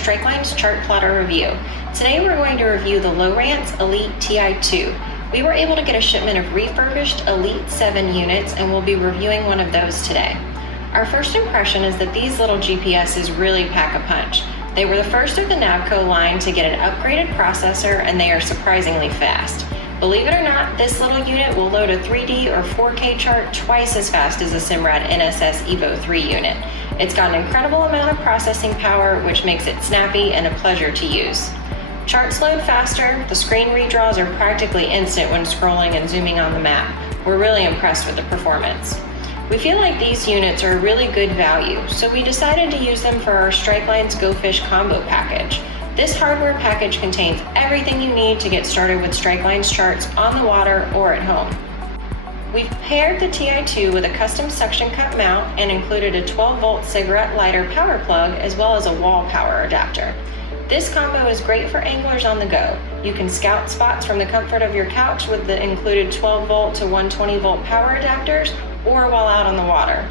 StrikeLines Chartplotter review. Today we're going to review the Lowrance Ti2. We were able to get a shipment of refurbished Elite-7 units and we'll be reviewing one of those today. Our first impression is that these little GPSs really pack a punch. They were the first of the Navico line to get an upgraded processor and they are surprisingly fast. Believe it or not, this little unit will load a 3D or 4K chart twice as fast as a Simrad NSS Evo 3 unit. It's got an incredible amount of processing power, which makes it snappy and a pleasure to use. Charts load faster, the screen redraws are practically instant when scrolling and zooming on the map. We're really impressed with the performance. We feel like these units are a really good value, so we decided to use them for our StrikeLines Go Fish Combo package. This hardware package contains everything you need to get started with StrikeLines charts on the water or at home. We've paired the Ti2 with a custom suction cup mount and included a 12-volt cigarette lighter power plug as well as a wall power adapter. This combo is great for anglers on the go. You can scout spots from the comfort of your couch with the included 12-volt to 120-volt power adapters or while out on the water.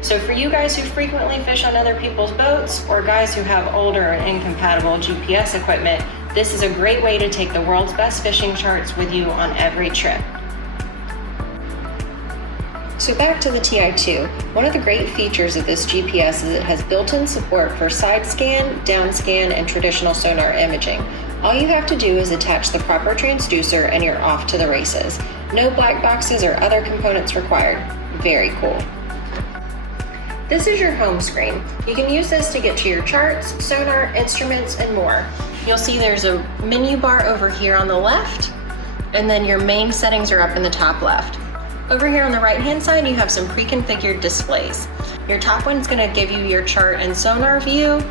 So for you guys who frequently fish on other people's boats or guys who have older and incompatible GPS equipment, this is a great way to take the world's best fishing charts with you on every trip. So back to the Ti2. One of the great features of this GPS is it has built-in support for side scan, down scan, and traditional sonar imaging. All you have to do is attach the proper transducer and you're off to the races. No black boxes or other components required. Very cool. This is your home screen. You can use this to get to your charts, sonar, instruments, and more. You'll see there's a menu bar over here on the left, and then your main settings are up in the top left. Over here on the right-hand side, you have some pre-configured displays. Your top one's gonna give you your chart and sonar view.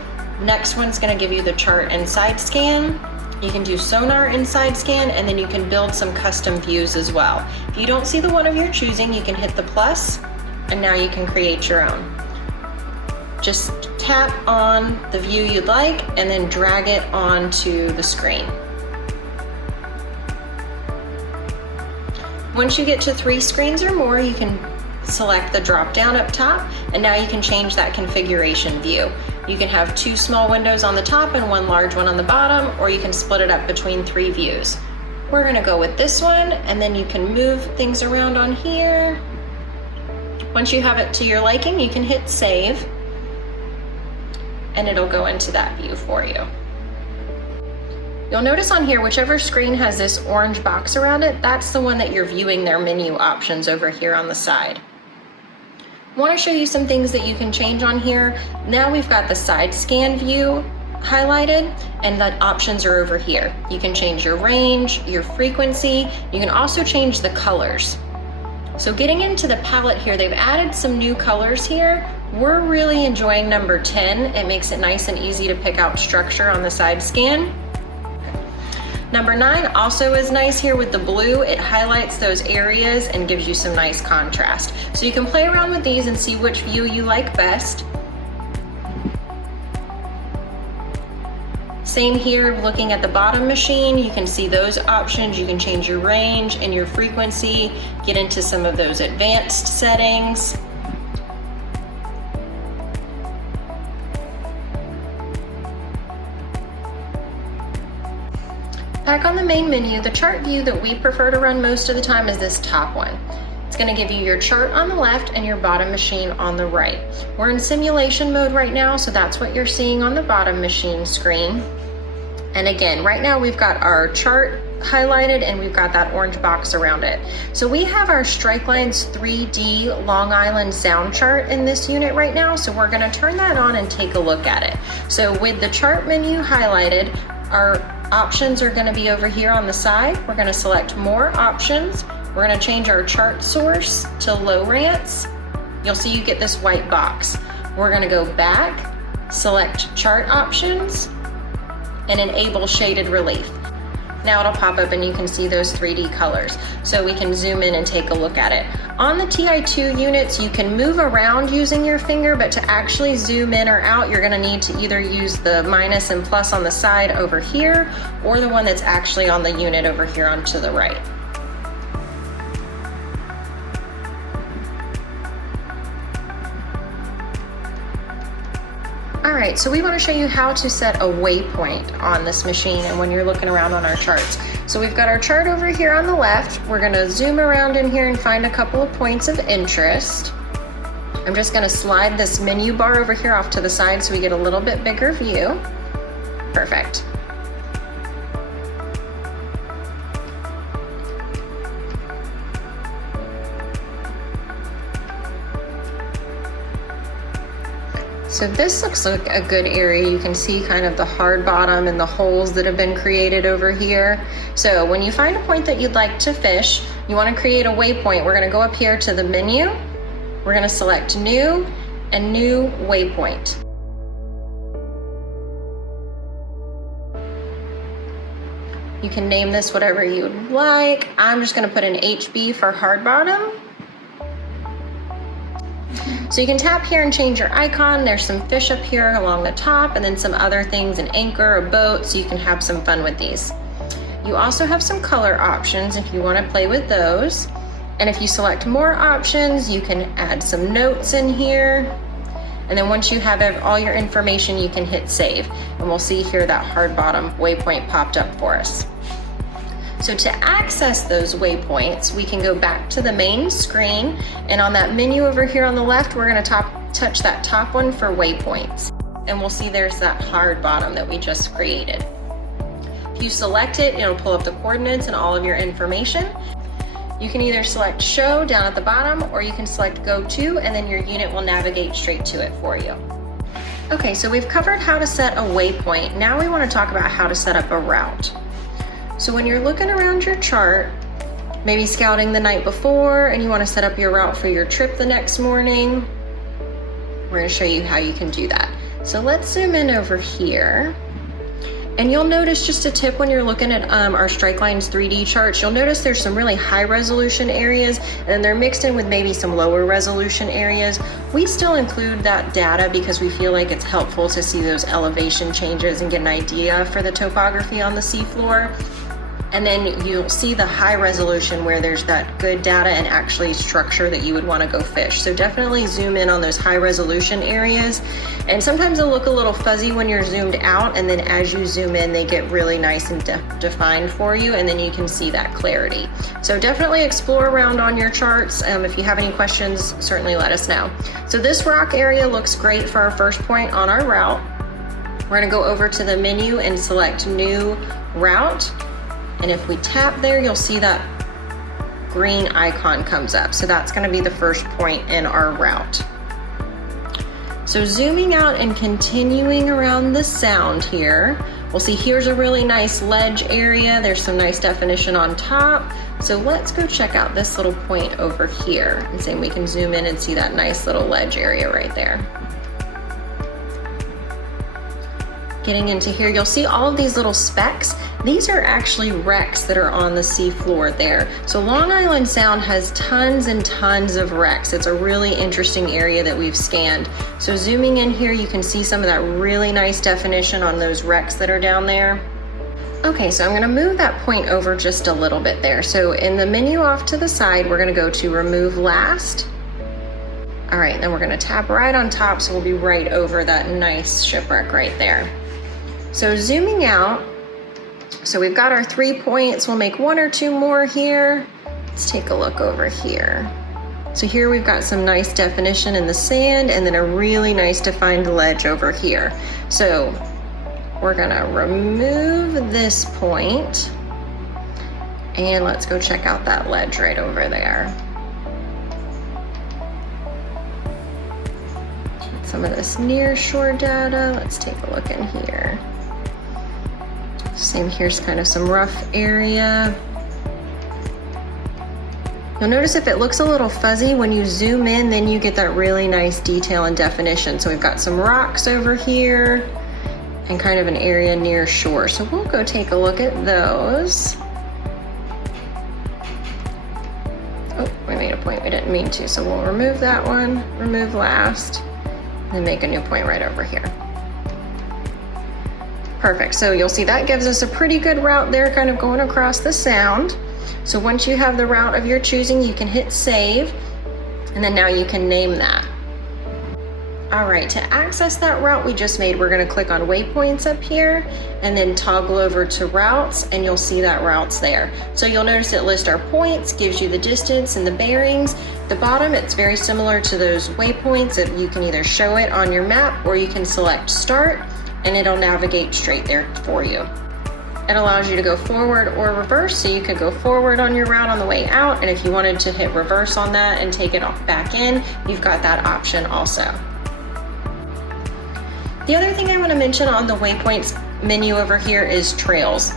Next one's gonna give you the chart and side scan. You can do sonar and side scan, and then you can build some custom views as well. If you don't see the one of your choosing, you can hit the plus, and now you can create your own. Just tap on the view you'd like and then drag it onto the screen. Once you get to 3 screens or more, you can select the drop down up top, and now you can change that configuration view. You can have 2 small windows on the top and 1 large one on the bottom, or you can split it up between 3 views. We're gonna go with this one, and then you can move things around on here. Once you have it to your liking, you can hit save, and it'll go into that view for you. You'll notice on here, whichever screen has this orange box around it, that's the one that you're viewing their menu options over here on the side. I want to show you some things that you can change on here. Now we've got the side scan view highlighted, and the options are over here. You can change your range, your frequency. You can also change the colors. So getting into the palette here, they've added some new colors here. We're really enjoying number 10. It makes it nice and easy to pick out structure on the side scan. Number 9 also is nice here with the blue. It highlights those areas and gives you some nice contrast. So you can play around with these and see which view you like best. Same here, looking at the bottom machine, you can see those options. You can change your range and your frequency, get into some of those advanced settings. Back on the main menu, the chart view that we prefer to run most of the time is this top one. It's gonna give you your chart on the left and your bottom machine on the right. We're in simulation mode right now, so that's what you're seeing on the bottom machine screen. And again, right now we've got our chart highlighted and we've got that orange box around it. So we have our StrikeLines 3D Long Island sound chart in this unit right now, so we're gonna turn that on and take a look at it. So with the chart menu highlighted, our options are gonna be over here on the side. We're gonna select more options. We're gonna change our chart source to Lowrance. You'll see you get this white box. We're gonna go back, select chart options, and enable shaded relief. Now it'll pop up and you can see those 3D colors. So we can zoom in and take a look at it. On the Ti2 units, you can move around using your finger, but to actually zoom in or out, you're gonna need to either use the minus and plus on the side over here, or the one that's actually on the unit over here onto the right. All right, so we want to show you how to set a waypoint on this machine and when you're looking around on our charts. So we've got our chart over here on the left. We're going to zoom around in here and find a couple of points of interest. I'm just going to slide this menu bar over here off to the side so we get a little bit bigger view. Perfect. So this looks like a good area. You can see kind of the hard bottom and the holes that have been created over here. So when you find a point that you'd like to fish, you want to create a waypoint. We're going to go up here to the menu. We're going to select new and new waypoint. You can name this whatever you would like. I'm just going to put an HB for hard bottom. So you can tap here and change your icon. There's some fish up here along the top and then some other things, an anchor, a boat, so you can have some fun with these. You also have some color options if you want to play with those. And if you select more options, you can add some notes in here. And then once you have all your information, you can hit save. And we'll see here that hard bottom waypoint popped up for us. So to access those waypoints, we can go back to the main screen, and on that menu over here on the left, we're going to touch that top one for waypoints. And we'll see there's that hard bottom that we just created. If you select it, it'll pull up the coordinates and all of your information. You can either select show down at the bottom, or you can select go to, and then your unit will navigate straight to it for you. Okay, so we've covered how to set a waypoint. Now we want to talk about how to set up a route. So when you're looking around your chart, maybe scouting the night before and you want to set up your route for your trip the next morning, we're going to show you how you can do that. So let's zoom in over here. And you'll notice, just a tip when you're looking at our StrikeLines 3D charts, you'll notice there's some really high resolution areas and then they're mixed in with maybe some lower resolution areas. We still include that data because we feel like it's helpful to see those elevation changes and get an idea for the topography on the seafloor. And then you'll see the high resolution where there's that good data and actually structure that you would want to go fish. So definitely zoom in on those high resolution areas. And sometimes they'll look a little fuzzy when you're zoomed out, and then as you zoom in, they get really nice and defined for you, and then you can see that clarity. So definitely explore around on your charts. If you have any questions, certainly let us know. So this rock area looks great for our first point on our route. We're going to go over to the menu and select new route. And if we tap there, you'll see that green icon comes up. So that's going to be the first point in our route. So zooming out and continuing around the sound here, we'll see here's a really nice ledge area. There's some nice definition on top. So let's go check out this little point over here and see if we can zoom in and see that nice little ledge area right there. Getting into here, you'll see all of these little specks. These are actually wrecks that are on the sea floor there. So Long Island Sound has tons and tons of wrecks. It's a really interesting area that we've scanned. So zooming in here, you can see some of that really nice definition on those wrecks that are down there. Okay, so I'm gonna move that point over just a little bit there. So in the menu off to the side, we're gonna go to remove last. All right, then we're gonna tap right on top, so we'll be right over that nice shipwreck right there. So zooming out, so we've got our 3 points. We'll make 1 or 2 more here. Let's take a look over here. So here we've got some nice definition in the sand and then a really nice defined ledge over here. So we're gonna remove this point and let's go check out that ledge right over there. Some of this near shore data. Let's take a look in here. Same here's kind of some rough area. You'll notice if it looks a little fuzzy, when you zoom in, then you get that really nice detail and definition. So we've got some rocks over here and kind of an area near shore. So we'll go take a look at those. Oh, we made a point we didn't mean to. So we'll remove that one, remove last, and make a new point right over here. Perfect, so you'll see that gives us a pretty good route there, kind of going across the sound. So once you have the route of your choosing, you can hit save, and then now you can name that. All right, to access that route we just made, we're gonna click on Waypoints up here and then toggle over to Routes, and you'll see that routes there. So you'll notice it lists our points, gives you the distance and the bearings. The bottom, it's very similar to those waypoints that you can either show it on your map or you can select Start and it'll navigate straight there for you. It allows you to go forward or reverse, so you could go forward on your route on the way out, and if you wanted to hit reverse on that and take it back in, you've got that option also. The other thing I want to mention on the Waypoints menu over here is trails.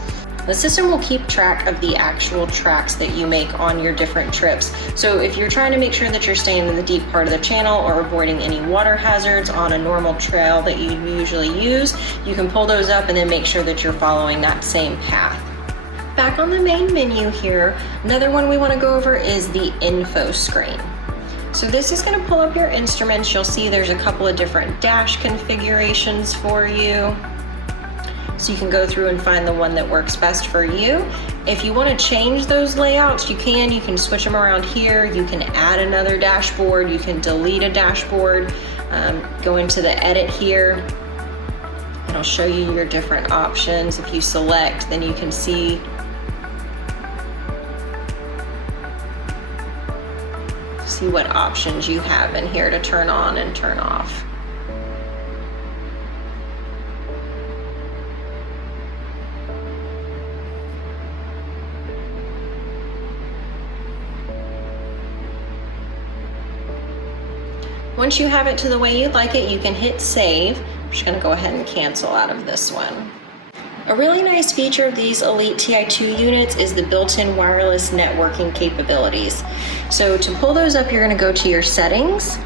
The system will keep track of the actual tracks that you make on your different trips. So if you're trying to make sure that you're staying in the deep part of the channel or avoiding any water hazards on a normal trail that you usually use, you can pull those up and then make sure that you're following that same path. Back on the main menu here, another one we want to go over is the info screen. So this is going to pull up your instruments. You'll see there's a couple of different dash configurations for you. So you can go through and find the one that works best for you. If you want to change those layouts, you can. You can switch them around here. You can add another dashboard. You can delete a dashboard. Go into the edit here. It'll show you your different options. If you select, then you can see what options you have in here to turn on and turn off. Once you have it to the way you'd like it, you can hit save. I'm just going to go ahead and cancel out of this one. A really nice feature of these Elite Ti2 units is the built-in wireless networking capabilities. So to pull those up, you're going to go to your settings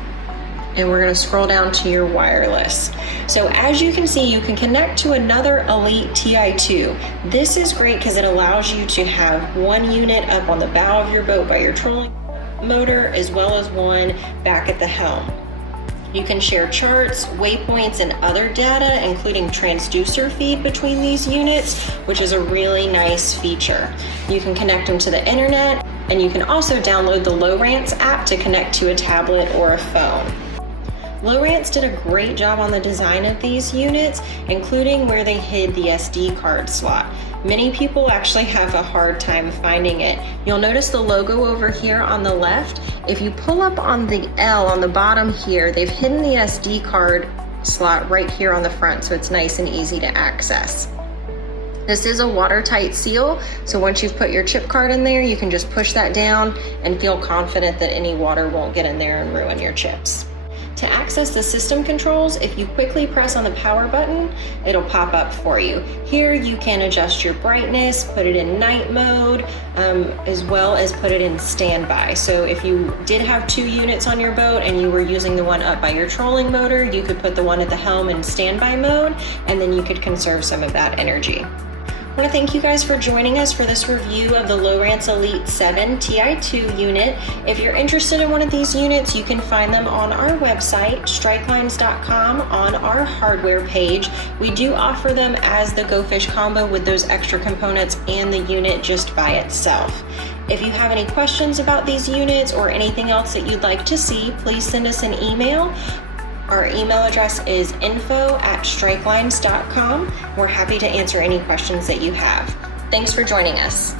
and we're going to scroll down to your wireless. So as you can see, you can connect to another Elite Ti2. This is great because it allows you to have one unit up on the bow of your boat by your trolling motor, as well as one back at the helm. You can share charts, waypoints, and other data, including transducer feed between these units, which is a really nice feature. You can connect them to the internet, and you can also download the Lowrance app to connect to a tablet or a phone. Lowrance did a great job on the design of these units, including where they hid the SD card slot. Many people actually have a hard time finding it. You'll notice the logo over here on the left. If you pull up on the L on the bottom here, they've hidden the SD card slot right here on the front, so it's nice and easy to access. This is a watertight seal, so once you've put your chip card in there, you can just push that down and feel confident that any water won't get in there and ruin your chips. To access the system controls, if you quickly press on the power button, it'll pop up for you. Here you can adjust your brightness, put it in night mode, as well as put it in standby. So if you did have two units on your boat and you were using the one up by your trolling motor, you could put the one at the helm in standby mode, and then you could conserve some of that energy. I want to thank you guys for joining us for this review of the Lowrance Elite-7 Ti2 unit. If you're interested in one of these units, you can find them on our website, StrikeLines.com, on our hardware page. We do offer them as the Go Fish Combo with those extra components and the unit just by itself. If you have any questions about these units or anything else that you'd like to see, please send us an email. Our email address is info@strikelines.com. We're happy to answer any questions that you have. Thanks for joining us.